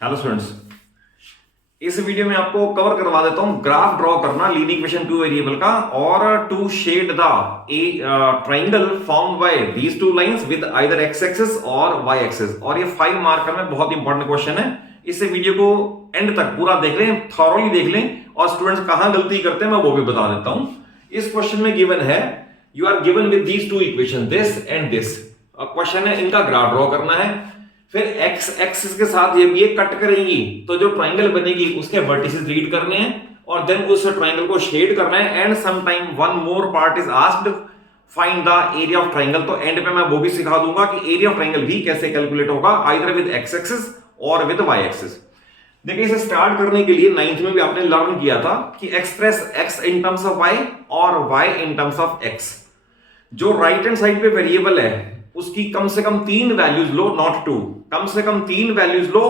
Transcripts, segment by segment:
Hello students, इस video में आपको कवर करवा देता हूं ग्राफ ड्रॉ करना लीनियर इक्वेशन टू वेरिएबल का और to shade the triangle formed by these two lines with either X axis और वाई एक्सिस। और ये 5 मार्कर में बहुत इंपॉर्टेंट क्वेश्चन है। इस वीडियो को एंड तक पूरा देख लें, थॉरोली देख लें और स्टूडेंट्स कहां गलती करते हैं मैं वो भी बता देता हूं। इस क्वेश्चन में गिवन है you are given with these two equation this and this. Question है इनका ग्राफ ड्रॉ करना है, फिर एक्स एक्सिस के साथ ये कट करेंगी तो जो ट्राइंगल बनेगी उसके वर्टिसेस रीड करने हैं और देन उस ट्राइंगल को शेड करना है। And some time one more part is asked find the area of triangle. तो एंड पे मैं वो भी सिखा दूंगा कि एरिया ऑफ ट्राइंगल भी कैसे कैलकुलेट होगा, आइदर विद एक्स एक्सिस और विद वाई एक्सिस। देखिए, इसे स्टार्ट करने के लिए 9th में भी आपने लर्न किया था कि express x in terms of y और y in terms of x. जो राइट हैंड साइड पे वेरिएबल है उसकी कम से कम 3 वैल्यूज लो, नॉट 2, कम से कम 3 वैल्यूज लो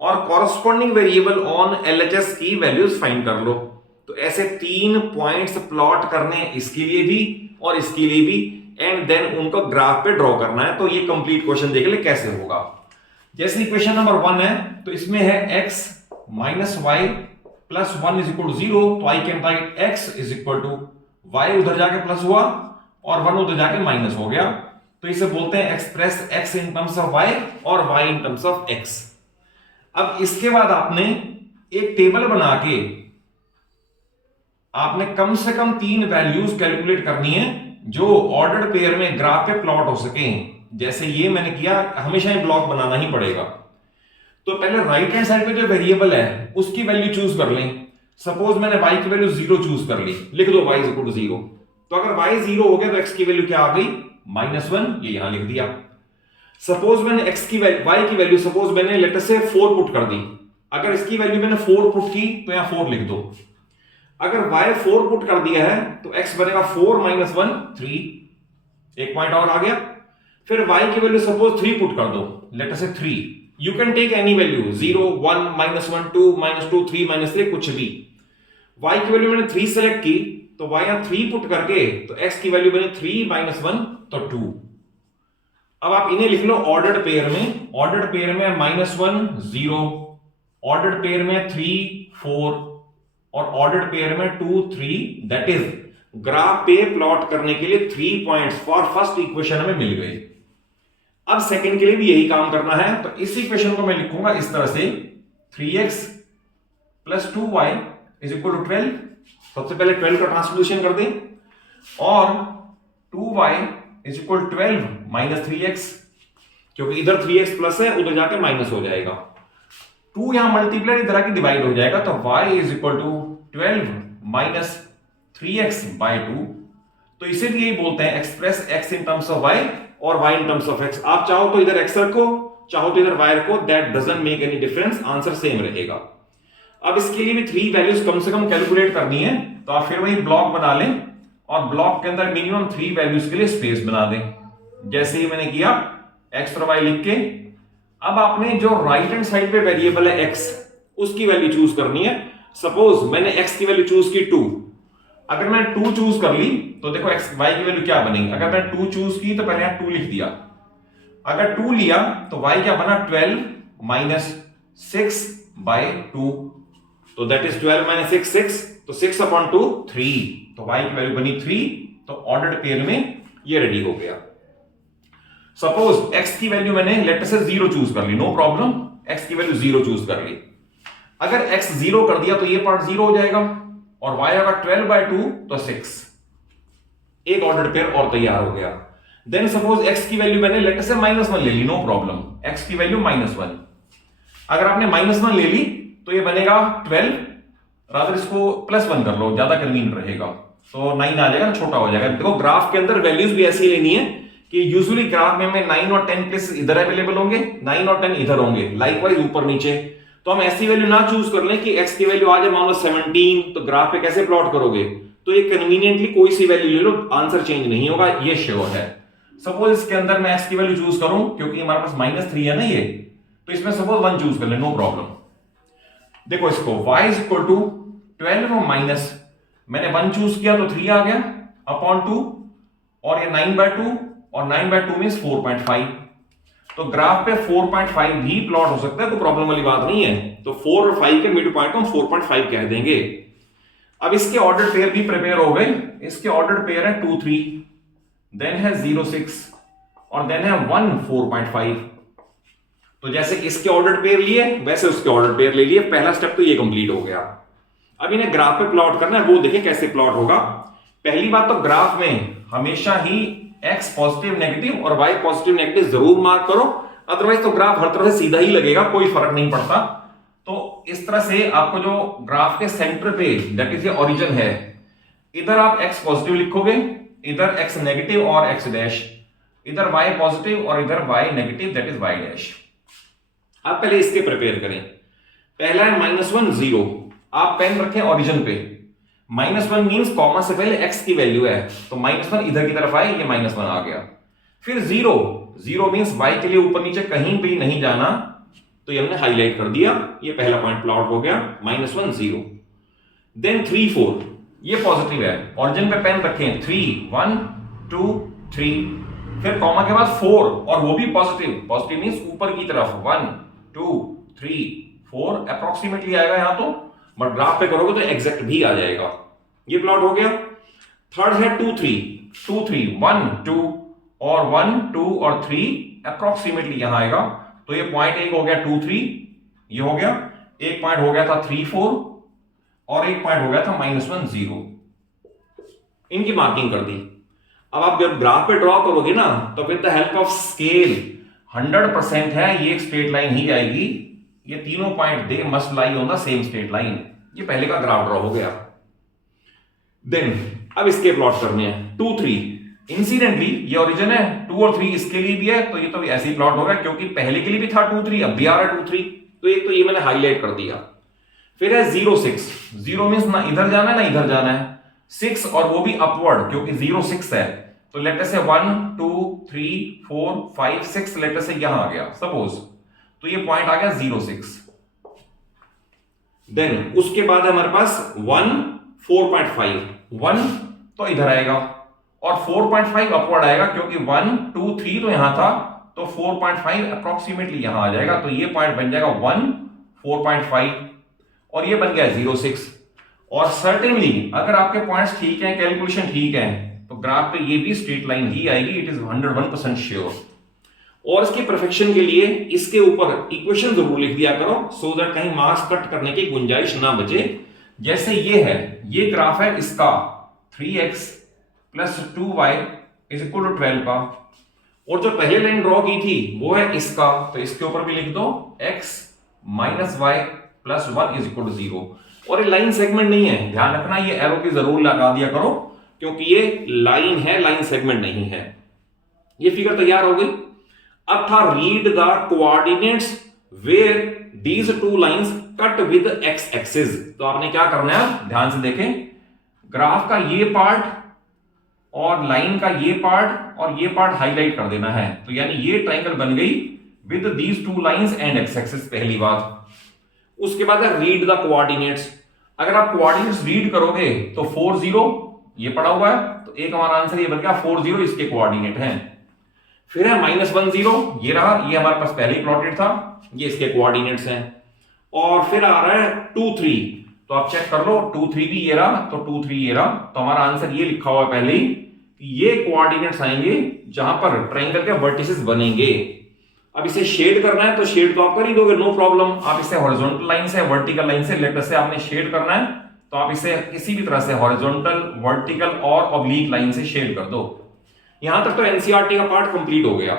और कॉरस्पॉन्डिंग वेरिएबल ऑन एलएचएस की वैल्यूज फाइंड कर लो। तो ऐसे 3 पॉइंट्स प्लॉट करने इसके लिए भी और इसके लिए भी, एंड देन उनको ग्राफ पे ड्रॉ करना है। तो ये कंप्लीट क्वेश्चन देख ले कैसे होगा। जैसे इक्वेशन नंबर 1 है तो इसमें है x minus Y plus 1 is equal to 0। तो I can write x is equal to Y, उधर जाके प्लस हुआ और 1 उधर जाके माइनस हो गया। तो इसे बोलते हैं express x in terms of y और y in terms of x। अब इसके बाद आपने एक टेबल बना के आपने कम से कम 3 वैल्यूज कैलकुलेट करनी है जो ऑर्डर्ड पेयर में ग्राफ पे प्लॉट हो सके। जैसे ये मैंने किया, हमेशा ये ब्लॉक बनाना ही पड़ेगा। तो पहले राइट हैंड साइड पे जो वेरिएबल है उसकी वैल्यू चूज कर लें। सपोज मैंने y की वैल्यू 0 चूज कर ली, लिख दो y इज इक्वल टू 0। तो अगर y 0 हो गया तो x की वैल्यू क्या आ गई, -1, ये यहां लिख दिया। सपोज मैंने x की y की वैल्यू सपोज मैंने लेटर से 4 पुट कर दी। अगर इसकी वैल्यू मैंने 4 पुट की तो यहां 4 लिख दो। अगर y 4 पुट कर दिया है तो x बनेगा 4 - 1 3, एक पॉइंट और आ गया। फिर y की वैल्यू सपोज 3 पुट कर दो, लेटर से 3। You can take any value 0 1 -1 2 -2 3 -3 कुछ भी। y की वैल्यू मैंने 3 सेलेक्ट की तो y यहां 3 पुट करके तो x की वैल्यू बनी 3 - 1 तो 2। अब आप इन्हें लिख लो ऑर्डर्ड पेयर में। ऑर्डर्ड पेयर में -1 0, ऑर्डर्ड पेयर में 3 4 और ऑर्डर्ड पेयर में 2 3। दैट इज ग्राफ पे प्लॉट करने के लिए 3 पॉइंट्स फॉर फर्स्ट इक्वेशन हमें मिल गए। अब सेकंड के लिए भी यही काम करना है। तो इस इक्वेशन को मैं लिखूंगा इस तरह से 3x + 2y is equal to 12। सबसे पहले 12 का ट्रांसपोजिशन कर दें और 2y इज इक्वल 12 - 3x, क्योंकि इधर 3x प्लस है उधर जाके माइनस हो जाएगा। 2 यहां मल्टीप्लाई इधर आके डिवाइड हो जाएगा तो y is equal to 12 - 3x by 2। तो इसे भी यही बोलते हैं express x in terms of y और y in terms of x। आप चाहो तो इधर x रखो, चाहो तो इधर y रखो, that doesn't make any difference, answer same रहेगा। अब इसके लिए भी 3 वैल्यूज कम से कम कैलकुलेट करनी है तो आप फिर वही ब्लॉक बना लें और ब्लॉक के अंदर मिनिमम 3 वैल्यूज के लिए स्पेस बना दें। जैसे ही मैंने किया x और y लिख के, अब आपने जो राइट हैंड साइड पे वेरिएबल है x उसकी वैल्यू चूज करनी है। सपोज मैंने x की वैल्यू चूज की 2। अगर मैं 2 चूज कर ली तो देखो x y की वैल्यू क्या बनेगी। अगर मैं 2 चूज की तो पहले यहां 2 लिख दिया। अगर 2 लिया तो y क्या बना 12 - 6 बाय 2। तो दैट इज 12 - 6 6, तो 6/2 3। तो y की वैल्यू बनी 3। तो ऑर्डर्ड पेयर में ये रेडी हो गया। सपोज x की वैल्यू मैंने लेटर से 0 चूज कर ली, नो प्रॉब्लम, x की वैल्यू 0 चूज कर ली। अगर x 0 कर दिया तो ये पार्ट 0 हो जाएगा और y अगर 12/2 तो 6। एक ऑर्डर्ड पेयर और तैयार हो गया। देन सपोज x की वैल्यू मैंने लेटर से -1 ले ली, नो प्रॉब्लम, x की वैल्यू -1। अगर आपने -1 ले ली तो ये बनेगा 12, रादर इसको +1 कर लो, ज्यादा कन्वीनियंट रहेगा। तो 9 आ जाएगा, छोटा हो जाएगा। देखो ग्राफ के अंदर वैल्यूज भी ऐसी लेनी है कि यूजुअली ग्राफ में 9 और 10 प्लेस इधर अवेलेबल होंगे, 9 और 10 इधर होंगे, लाइकवाइज ऊपर नीचे। तो हम ऐसी वैल्यू ना चूज कर लें कि x की वैल्यू आ जाए मान लो 17, तो ग्राफ पे कैसे प्लॉट करोगे। तो ये कन्वीनियंटली कोई सी वैल्यू ले लो, आंसर चेंज नहीं होगा, ये श्योर है। सपोज इसके अंदर मैं x की वैल्यू चूज करूं, क्योंकि हमारे पास -3 है ना ये, तो इसमें सपोज 1 चूज कर ले, नो प्रॉब्लम। देखो इसको y is equal to 12 minus, मैंने 1 चूज किया तो 3 आ गया अपॉन 2 और ये 9/2 और 9/2 मींस 4.5। तो ग्राफ पे 4.5 भी प्लॉट हो सकता है, कोई प्रॉब्लम वाली बात नहीं है। तो 4 और 5 के मिड पॉइंट को हम 4.5 कह देंगे। अब इसके ऑर्डर पेयर भी प्रिपेयर हो गए। इसके ऑर्डर पेयर है 2 3, देन है 0 6 और देन है 1 4.5। तो जैसे इसके ऑर्डर पेयर लिए वैसे उसके ऑर्डर पेयर ले लिए। पहला स्टेप तो ये कंप्लीट हो गया। अब इन्हें ग्राफ पे प्लॉट करना है, वो देखें कैसे प्लॉट होगा। पहली बात तो ग्राफ में हमेशा ही x पॉजिटिव नेगेटिव और y पॉजिटिव नेगेटिव जरूर मार्क करो, अदरवाइज तो ग्राफ हर तरह से सीधा ही लगेगा, कोई फर्क नहीं पड़ता। तो इस तरह से आपको जो ग्राफ के सेंटर पे दैट इज ये ओरिजिन है, इधर आप x पॉजिटिव लिखोगे, इधर x नेगेटिव और x डैश, इधर y पॉजिटिव और इधर y negative that is y dash. आप पहले इसके प्रिपेयर करें। पहला है -1 0, आप पेन रखें ओरिजिन पे। -1 मींस कॉमा से पहले x की वैल्यू है, तो -1 इधर की तरफ आए, ये -1 आ गया। फिर 0 0 मींस y के लिए ऊपर नीचे कहीं भी नहीं जाना, तो ये हमने हाईलाइट कर दिया। ये पहला पॉइंट प्लॉट हो गया, -1 0। देन 3 4, ये पॉजिटिव है, ओरिजिन पे पेन रखें। 3 1 2 3, फिर कॉमा के बाद 4 और वो भी पॉजिटिव। पॉजिटिव मींस ऊपर की तरफ 1 2 3 4 अप्रोक्सीमेटली आएगा यहां तो, बट ग्राफ पे करोगे तो एग्जैक्ट भी आ जाएगा। ये प्लॉट हो गया। थर्ड है 2 3 2 3 1 2 और 1 2 और 3 अप्रोक्सीमेटली यहां आएगा। तो ये पॉइंट एक हो गया 2 3, ये हो गया। एक पॉइंट हो गया था 3 4 और एक पॉइंट हो गया था -1 0। इनकी मार्किंग कर दी। अब आप जब ग्राफ पे ड्रॉ करोगे ना, तो with the help of scale 100% है ये एक स्ट्रेट लाइन ही आएगी। ये तीनों point they must lie on the same straight line. ये पहले का ग्राफ ड्रॉ हो गया। देन अब इसके प्लॉट करने हैं 2 3। इंसिडेंटली ये ओरिजिन है, 2 और 3 इसके लिए भी है, तो ये तो ऐसे ही प्लॉट होगा क्योंकि पहले के लिए भी था 2 3, अब भी आ रहा है 2 3, तो एक तो ये मैंने हाईलाइट कर दिया। फिर है 0 6, 0 मींस ना इधर जाना है ना इधर जाना है। 6 और वो भी अपवर्ड, क्योंकि 0 6 है, तो लेटर से 1 2 3 4 5 6 लेटर से यहां आ गया सपोज, तो ये पॉइंट आ गया 0 6। देन उसके बाद है हमारे पास 1 4.5, 1 तो इधर आएगा और 4.5 अपवर्ड आएगा, क्योंकि 1 2 3 तो यहां था, तो 4.5 अप्रोक्सीमेटली यहां आ जाएगा। तो ये पॉइंट बन जाएगा 1 4.5 और ये बन गया 0 6। और सर्टेनली अगर आपके पॉइंट्स ठीक हैं, कैलकुलेशन ठीक है, तो ग्राफ पे ये भी स्ट्रेट लाइन ही आएगी, इट इज 101% श्योर। और इसकी परफेक्शन के लिए इसके ऊपर इक्वेशन जरूर लिख दिया करो, सो दैट कहीं मार्क्स कट करने की गुंजाइश ना बचे। जैसे ये है, ये ग्राफ है इसका 3x + 2y = 12 का, और जो पहले लाइन ड्रॉ की थी वो है इसका, तो इसके ऊपर भी लिख दो x - y + 1 = 0। और ये लाइन सेगमेंट नहीं है, ध्यान रखना, ये एरो की जरूर लगा दिया करो, क्योंकि ये लाइन है, लाइन सेगमेंट नहीं है। ये फिगर तैयार हो गई। अब था read the coordinates where these two lines cut with X axis. तो आपने क्या करना है, ध्यान से देखें, ग्राफ का ये पार्ट और लाइन का ये पार्ट और ये पार्ट हाईलाइट कर देना है। तो यानी ये ट्रायंगल बन गई with these two lines and x axis, पहली बात। उसके बाद है रीड द कोऑर्डिनेट्स। अगर आप कोऑर्डिनेट्स रीड करोगे तो 4 0 ये पड़ा हुआ है, तो एक हमारा आंसर ये बन गया 4 0, इसके कोऑर्डिनेट हैं। फिर है -1 0, ये रहा, ये हमारे पास पहले ही प्लॉटेड था, ये इसके कोऑर्डिनेट्स हैं। और फिर आ रहा है 2 3, तो आप चेक कर लो, 2 3 भी ये रहा, तो 2 3 ये रहा, तो हमारा आंसर ये लिखा हुआ है पहले ही, ये कोऑर्डिनेट्स आएंगे जहां पर ट्रायंगल के वर्टिसेस बनेंगे। अब इसे शेड करना है तो शेड तो आप कर ही दोगे, नो प्रॉब्लम। आप इसे हॉरिजॉन्टल लाइन से, वर्टिकल लाइन से, लेटर से आपने शेड करना है, तो आप इसे किसी भी तरह से हॉरिजॉन्टल, वर्टिकल और ऑब्लिक लाइन से शेड कर दो। यहां तक तो एनसीईआरटी का पार्ट कंप्लीट हो गया।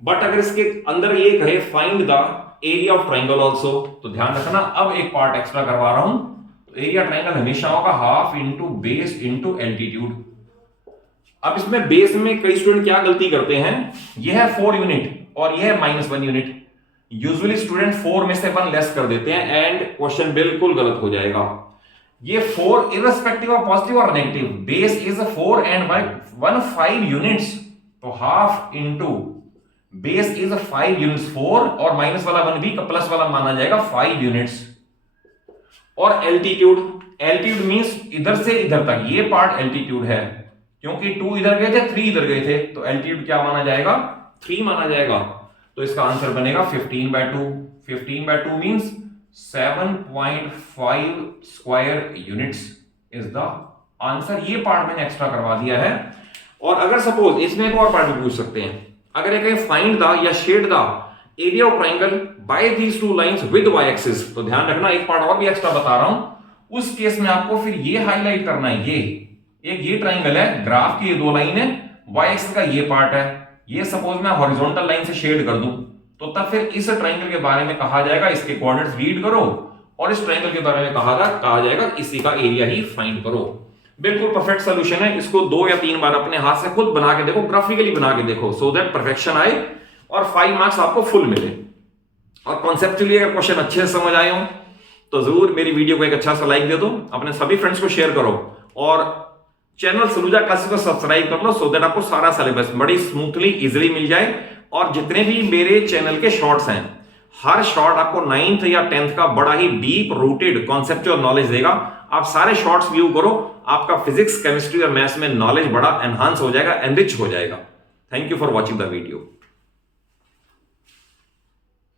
बट अगर इसके अंदर ये कहे find the area of triangle also, तो ध्यान रखना, अब एक पार्ट एक्स्ट्रा करवा रहा हूं। तो एरिया ट्रायंगल हमेशा होगा half into base into altitude. अब इसमें बेस में कई स्टूडेंट क्या गलती करते हैं, यह है 4 यूनिट और यह है -1 यूनिट। यूजुअली स्टूडेंट 4 में से 1 लेस कर देते हैं एंड क्वेश्चन बिल्कुल गलत हो जाएगा। ये 4 इररिस्पेक्टिव ऑफ पॉजिटिव और negative, base is 4 and 1 5 units, तो half into base is 5 units 4 और माइनस वाला 1 भी प्लस वाला माना जाएगा 5 यूनिट्स। और एल्टीट्यूड, एल्टीट्यूड मींस इधर से इधर तक, ये पार्ट एल्टीट्यूड है, क्योंकि 2 इधर गए थे 3 इधर गए थे, तो एल्टीट्यूड क्या माना जाएगा, 3 माना जाएगा। तो इसका आंसर बनेगा 15/2। 15/2 means 7.5 square units is the answer. ये पार्ट मैंने एक्स्ट्रा करवा दिया है। और अगर सपोज इसमें एक और पार्ट भी पूछ सकते हैं, अगर ये कहें फाइंड द या shade the area of triangle by these two lines with Y axis, तो ध्यान रखना एक पार्ट और भी एक्स्ट्रा बता रहा हूं। उस केस में आपको फिर ये हाईलाइट करना है, ये ट्राइंगल है, ग्राफ की ये दो लाइन है, वाई एक्सिस का ये पार्ट है, ये सपोज मैं हॉरिजॉन्टल लाइन से शेड कर दूं, तो तब फिर इस ट्राइंगल के बारे में कहा जाएगा, इसके कोऑर्डिनेट्स रीड करो और इस ट्राइंगल के बारे में कहा जाएगा इसी का एरिया ही फाइंड करो। बिल्कुल परफेक्ट सॉल्यूशन है। इसको 2 या 3 बार अपने हाथ से खुद बना के देखो, ग्राफिकली बना के देखो, सो दैट परफेक्शन आए और 5 मार्क्स आपको फुल मिले। और कॉन्सेप्चुअली अगर क्वेश्चन अच्छे से समझ आए हो तो जरूर मेरी वीडियो को एक अच्छा सा लाइक दे दो, अपने सभी फ्रेंड्स को शेयर करो और चैनल सलूजा क्लासेस को सब्सक्राइब कर लो, सो दैट आपको सारा सिलेबस बड़ी स्मूथली इजीली मिल जाए। और जितने भी मेरे चैनल के शॉर्ट्स हैं, हर शॉर्ट आपको 9th या 10th का बड़ा ही डीप रूटेड कॉन्सेप्चुअल नॉलेज देगा। आप सारे शॉर्ट्स व्यू करो, आपका फिजिक्स, केमिस्ट्री और मैथ्स में नॉलेज बड़ा एनहांस हो जाएगा, एनरिच हो जाएगा। Thank you for watching the video.